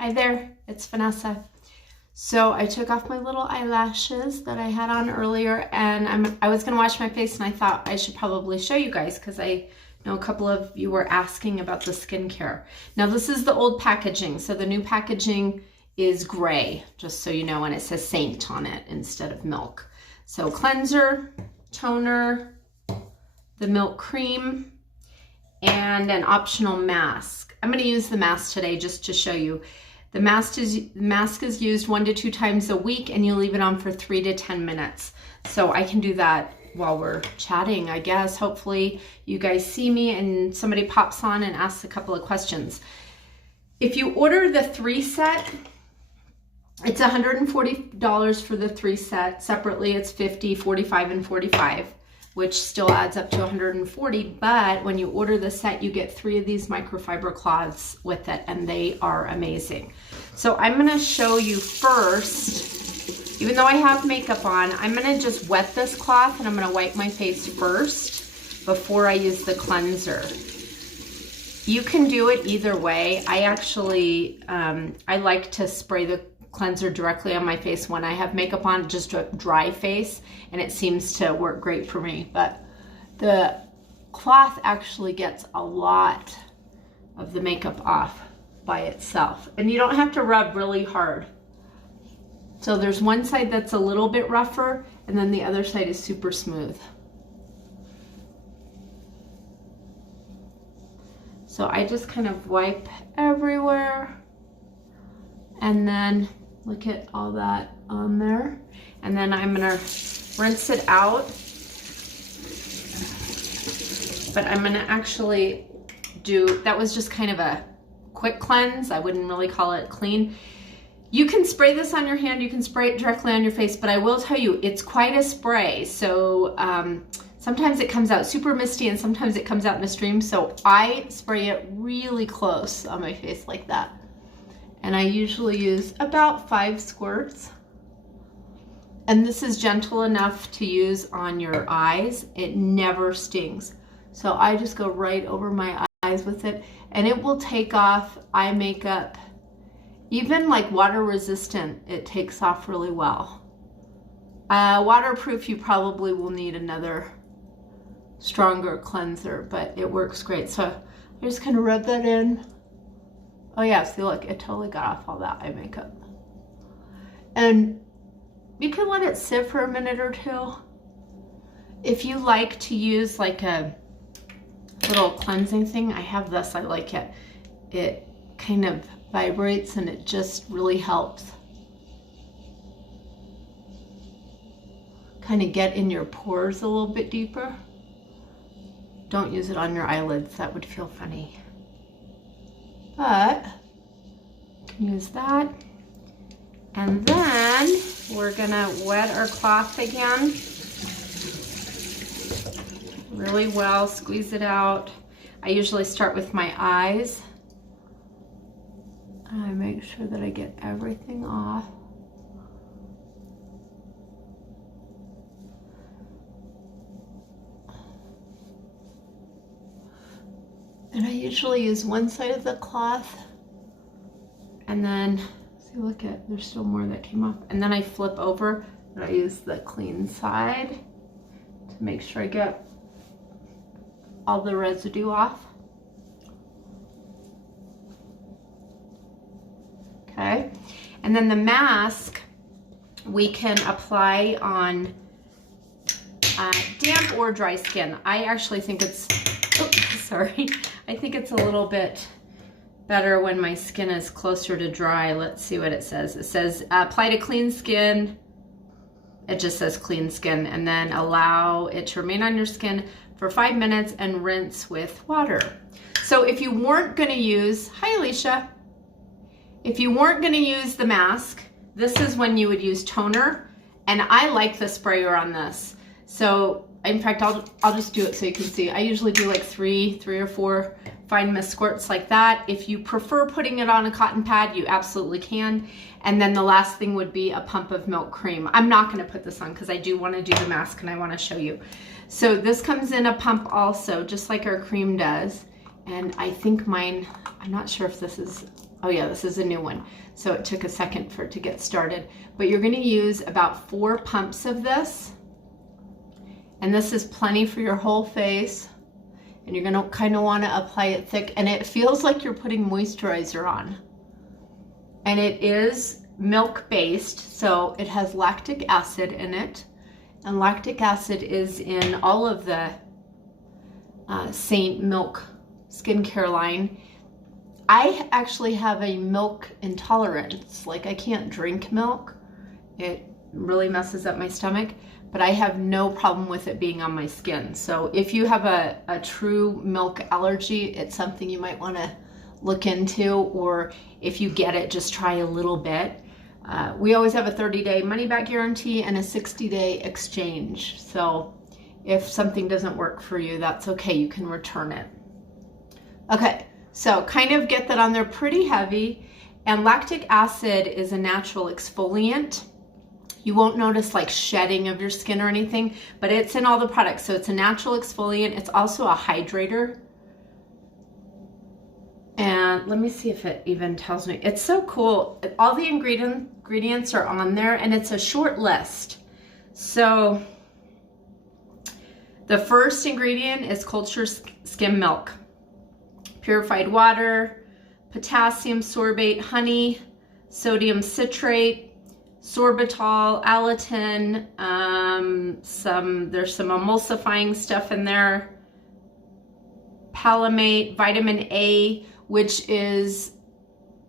Hi there, it's Vanessa. So I took off my little eyelashes that I had on earlier, and I was gonna wash my face, and I thought I should probably show you guys because I know a couple of you were asking about the skincare. Now this is the old packaging, so the new packaging is gray, just so you know, and it says Seint on it instead of milk. So cleanser, toner, the milk cream, and an optional mask. I'm gonna use the mask today just to show you. The mask is used 1 to 2 times a week, and you leave it on for 3 to 10 minutes. So I can do that while we're chatting, I guess. Hopefully you guys see me and somebody pops on and asks a couple of questions. If you order the 3 set, it's $140 for the 3 set. Separately, it's $50, $45, and $45, which still adds up to $140. But when you order the set, you get 3 of these microfiber cloths with it, and they are amazing. So I'm gonna show you first, even though I have makeup on, I'm gonna just wet this cloth and I'm gonna wipe my face first before I use the cleanser. You can do it either way. I actually, I like to spray the cleanser directly on my face when I have makeup on, just a dry face, and it seems to work great for me. But the cloth actually gets a lot of the makeup off by itself, and you don't have to rub really hard. So there's one side that's a little bit rougher, and then the other side is super smooth. So I just kind of wipe everywhere, and then look at all that on there. And then I'm gonna rinse it out. But I'm gonna actually do, that was just kind of a quick cleanse. I wouldn't really call it clean. You can spray this on your hand, you can spray it directly on your face, but I will tell you, it's quite a spray. So sometimes it comes out super misty and sometimes it comes out in a stream. So I spray it really close on my face like that. And I usually use about 5 squirts. And this is gentle enough to use on your eyes. It never stings. So I just go right over my eyes with it, and it will take off eye makeup. Even like water resistant, it takes off really well. Waterproof, you probably will need another stronger cleanser, but it works great. So I just kind of rub that in. Oh yeah, see, look, it totally got off all that eye makeup. And you can let it sit for a minute or 2. If you like to use like a little cleansing thing, I have this, I like it. It kind of vibrates and it just really helps kind of get in your pores a little bit deeper. Don't use it on your eyelids, that would feel funny. But you can use that. And then we're gonna wet our cloth again really well, squeeze it out. I usually start with my eyes. I make sure that I get everything off. And I usually use one side of the cloth, and then, see, look at, there's still more that came off. And then I flip over and I use the clean side to make sure I get all the residue off. Okay, and then the mask we can apply on damp or dry skin. I actually think it's, oh, sorry, I think it's a little bit better when my skin is closer to dry. Let's see what it says. It says apply to clean skin. It just says clean skin, and then allow it to remain on your skin for 5 minutes and rinse with water. So if you weren't gonna use, hi Alicia, if you weren't gonna use the mask, this is when you would use toner, and I like the sprayer on this. So in fact, I'll just do it so you can see. I usually do like three or four fine mist squirts like that. If you prefer putting it on a cotton pad, you absolutely can. And then the last thing would be a pump of milk cream. I'm not gonna put this on because I do wanna do the mask and I wanna show you. So this comes in a pump also, just like our cream does. And I think mine, I'm not sure if this is, oh yeah, this is a new one. So it took a second for it to get started. But you're gonna use about 4 pumps of this. And this is plenty for your whole face. And you're gonna kind of wanna apply it thick. And it feels like you're putting moisturizer on. And it is milk-based, so it has lactic acid in it. And lactic acid is in all of the Seint Milk skincare line. I actually have a milk intolerance. Like, I can't drink milk. It really messes up my stomach, but I have no problem with it being on my skin. So if you have a true milk allergy, it's something you might want to look into, or if you get it, just try a little bit. We always have a 30-day money-back guarantee and a 60-day exchange. So if something doesn't work for you, that's okay. You can return it. Okay, so kind of get that on there pretty heavy. And lactic acid is a natural exfoliant. You won't notice like shedding of your skin or anything, but it's in all the products. So it's a natural exfoliant. It's also a hydrator. And let me see if it even tells me. It's so cool. All the ingredients are on there, and it's a short list. So the first ingredient is cultured skim milk, purified water, potassium sorbate, honey, sodium citrate, sorbitol, alatin, there's some emulsifying stuff in there, palamate, vitamin A, which is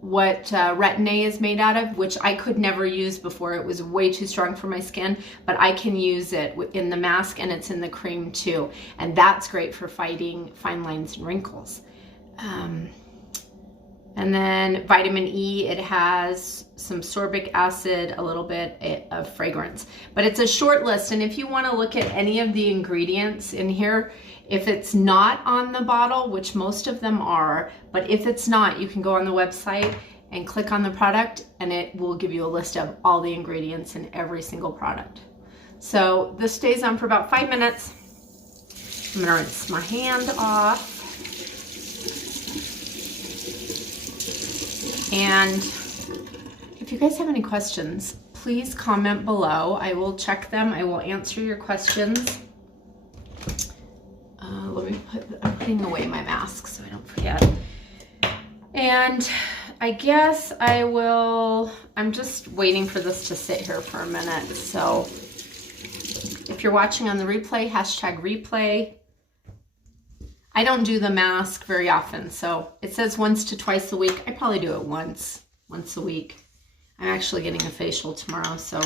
what retin-A is made out of, which I could never use before. It was way too strong for my skin, but I can use it in the mask, and it's in the cream too. And that's great for fighting fine lines and wrinkles. And then vitamin E, it has some sorbic acid, a little bit of fragrance. But it's a short list, and if you want to look at any of the ingredients in here, if it's not on the bottle, which most of them are, but if it's not, you can go on the website and click on the product, and it will give you a list of all the ingredients in every single product. So this stays on for about 5 minutes. I'm gonna rinse my hand off. And if you guys have any questions, please comment below. I will check them. I will answer your questions. I'm putting away my mask so I don't forget. And I guess I'm just waiting for this to sit here for a minute. So if you're watching on the replay, #replay. I don't do the mask very often, so it says once to twice a week. I probably do it once a week. I'm actually getting a facial tomorrow, so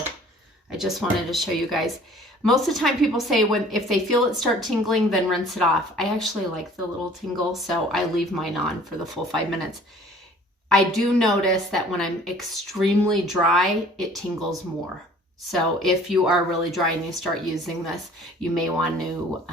I just wanted to show you guys. Most of the time people say if they feel it start tingling, then rinse it off. I actually like the little tingle, so I leave mine on for the full 5 minutes. I do notice that when I'm extremely dry, it tingles more. So if you are really dry and you start using this, you may want to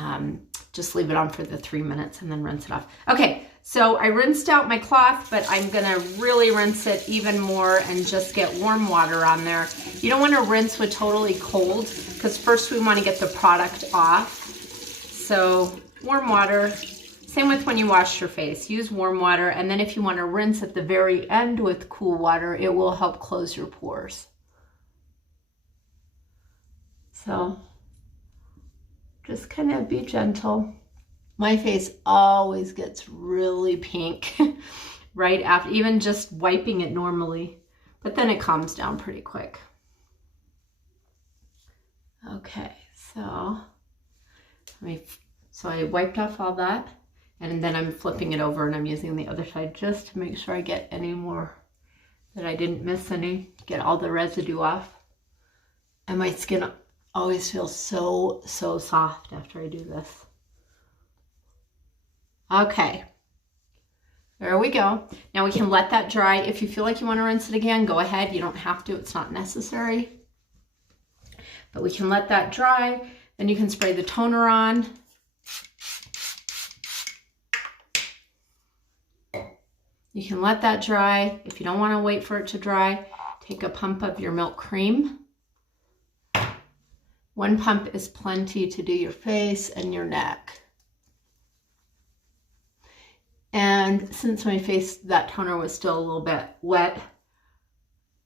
just leave it on for the 3 minutes and then rinse it off. Okay, so I rinsed out my cloth, but I'm gonna really rinse it even more and just get warm water on there. You don't wanna rinse with totally cold, because first we wanna get the product off. So warm water, same with when you wash your face. Use warm water, and then if you wanna rinse at the very end with cool water, it will help close your pores. So just kind of be gentle. My face always gets really pink right after, even just wiping it normally, but then it calms down pretty quick. Okay, so I wiped off all that, and then I'm flipping it over and I'm using the other side just to make sure I get any more, that I didn't miss any, get all the residue off. And my skin always feels so soft after I do this. Okay, there we go. Now we can let that dry. If you feel like you want to rinse it again, go ahead. You don't have to, it's not necessary. But we can let that dry. Then you can spray the toner on. You can let that dry. If you don't want to wait for it to dry, take a pump of your milk cream. 1 pump is plenty to do your face and your neck. And since my face, that toner was still a little bit wet,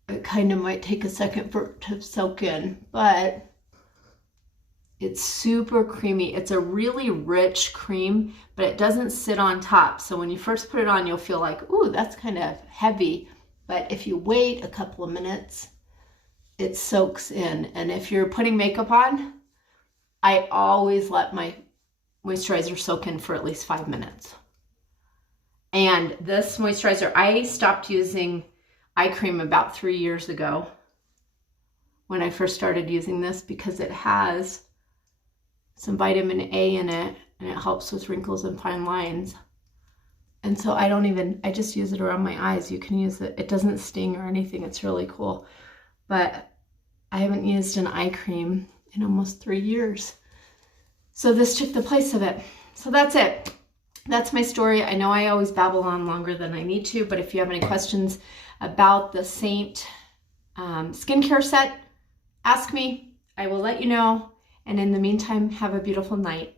it kind of might take a second for it to soak in, but it's super creamy. It's a really rich cream, but it doesn't sit on top. So when you first put it on, you'll feel like, ooh, that's kind of heavy. But if you wait a couple of minutes, it soaks in. And if you're putting makeup on, I always let my moisturizer soak in for at least 5 minutes. And this moisturizer, I stopped using eye cream about 3 years ago when I first started using this, because it has some vitamin A in it and it helps with wrinkles and fine lines. And so I just use it around my eyes. You can use it. It doesn't sting or anything. It's really cool. But I haven't used an eye cream in almost 3 years. So this took the place of it. So that's it. That's my story. I know I always babble on longer than I need to, but if you have any questions about the Seint skincare set, ask me. I will let you know. And in the meantime, have a beautiful night.